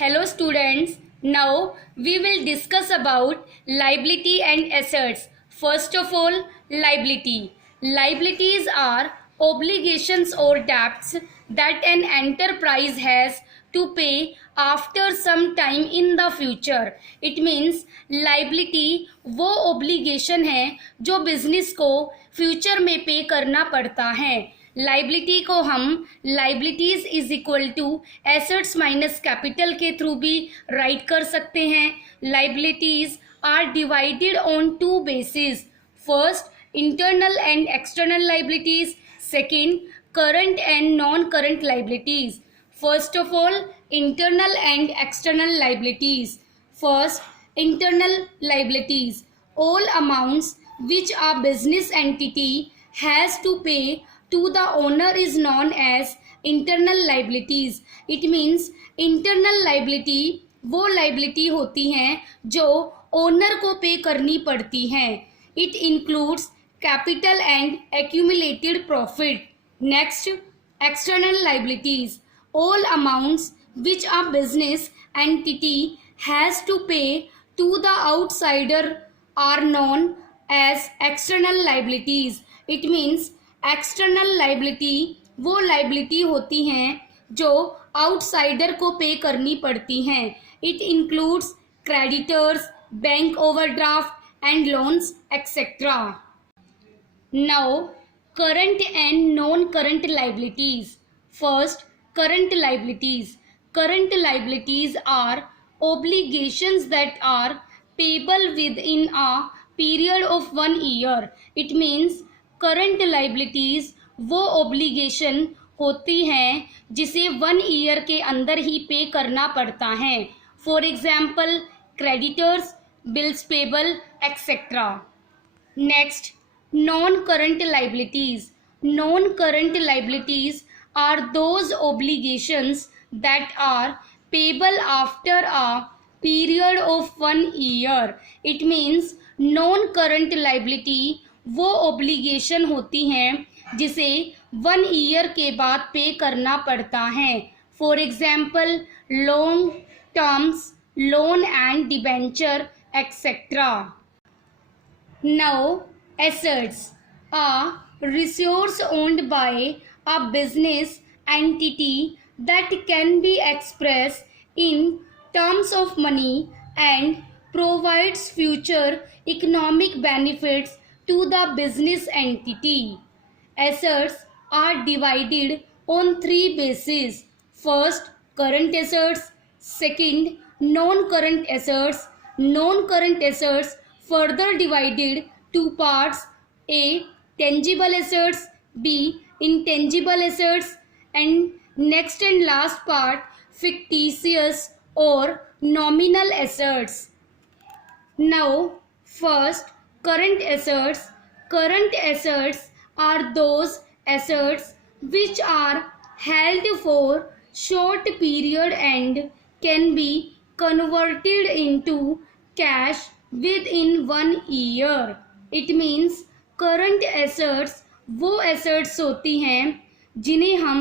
Hello students, now we will discuss about liability and assets. First of all, liability. Liabilities are obligations or debts that an enterprise has to pay after some time in the future. It means liability वो obligation है जो business को future में pay करना पड़ता है. Liability को हम liabilities is equal to assets minus capital के थ्रू भी राइट कर सकते हैं. Liabilities are divided on two basis. First, internal and external liabilities. Second, current and non current liabilities. First of all, internal and external liabilities. First, internal liabilities. All amounts which a business entity has to pay to the owner is known as internal liabilities. It means internal liability वो liability होती हैं जो owner को pay करनी पड़ती हैं. It includes capital and accumulated profit. Next, external liabilities. All amounts which a business entity has to pay to the outsider are known as external liabilities. It means external liability वो liability होती हैं जो outsider को pay करनी पड़ती हैं. It includes creditors, bank overdraft and loans etcetera. Now current and non current liabilities. First, current liabilities. Current liabilities are obligations that are payable within a period of 1 year. It means current liabilities वो obligation होती हैं जिसे 1 year के अंदर ही पे करना पड़ता है. For example, creditors, bills payable etcetera. Next, non current liabilities. Non current liabilities are those obligations that are payable after a period of 1 year. It means non current liability वो ओब्लिगेशन होती हैं जिसे 1 ईयर के बाद पे करना पड़ता है. For example, long terms, loan and debenture etcetera. Now assets are resource owned by a business entity that can be express in terms of money and provides future economic benefits to the business entity. Assets are divided on 3 bases. First, current assets. Second, non-current assets. Non-current assets further divided 2 parts: A, tangible assets, B, intangible assets, and next and last part, fictitious or nominal assets. Now, first, current assets. Current assets are those assets which are held for short period and can be converted into cash within 1 year. It means current assets वो assets होती हैं जिन्हें हम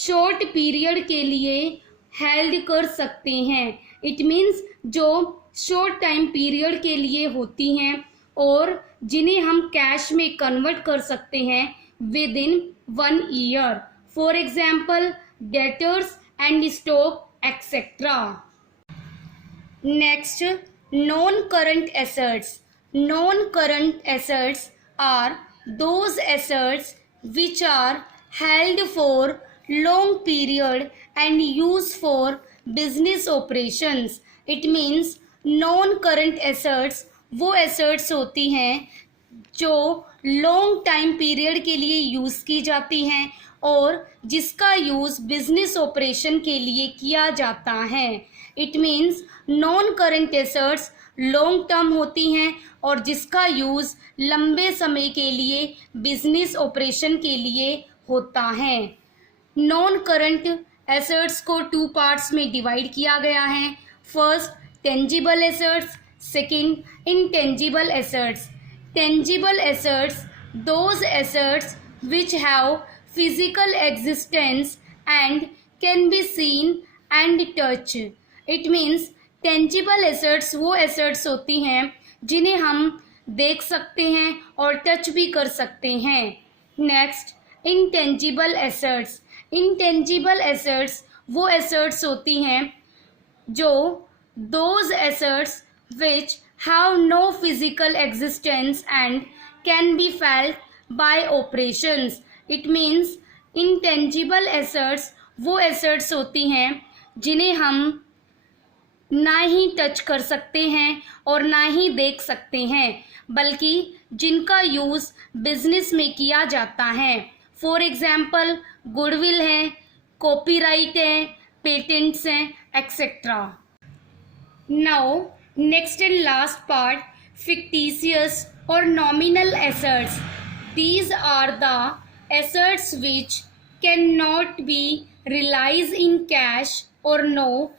short period के लिए held कर सकते हैं. It means जो short time period के लिए होती हैं और जिन्हें हम कैश में कन्वर्ट कर सकते हैं within 1 year. For example, debtors and stock etcetera. Next, non current assets. Non current assets are those assets which are held for long period and use for business operations. It means non current assets वो assets होती हैं जो long time period के लिए use की जाती हैं और जिसका यूज़ बिजनेस ऑपरेशन के लिए किया जाता है. It means non current assets long term होती हैं और जिसका यूज़ लंबे समय के लिए बिजनेस ऑपरेशन के लिए होता है. नॉन करंट एसेट्स को 2 पार्ट्स में डिवाइड किया गया है. First, tangible assets. Second, intangible assets. Tangible assets, those assets which have physical existence and can be seen and touched. It means tangible assets वो एसेट्स होती हैं जिन्हें हम देख सकते हैं और टच भी कर सकते हैं। Next, intangible assets. Intangible assets वो एसेट्स होती हैं जो those assets which have no physical existence and can be felt by operations. It means intangible assets वो assets होती हैं जिन्हें हम ना ही टच कर सकते हैं और ना ही देख सकते हैं, बल्कि जिनका यूज़ बिजनेस में किया जाता है। फॉर एग्जाम्पल गुडविल है, कॉपीराइट है, पेटेंट्स हैं, etcetera. Now, next and last part, fictitious or nominal assets. These are the assets which cannot be realized in cash or no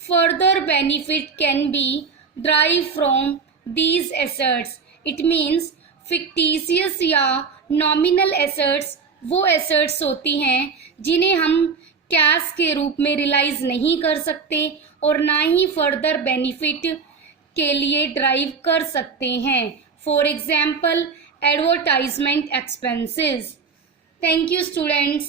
further benefit can be derived from these assets. It means fictitious या nominal assets वो assets होती हैं जिन्हें हम cash के रूप में relies नहीं कर सकते और ना ही फर्दर बेनिफिट के लिए ड्राइव कर सकते हैं। For example advertisement expenses. Thank you students.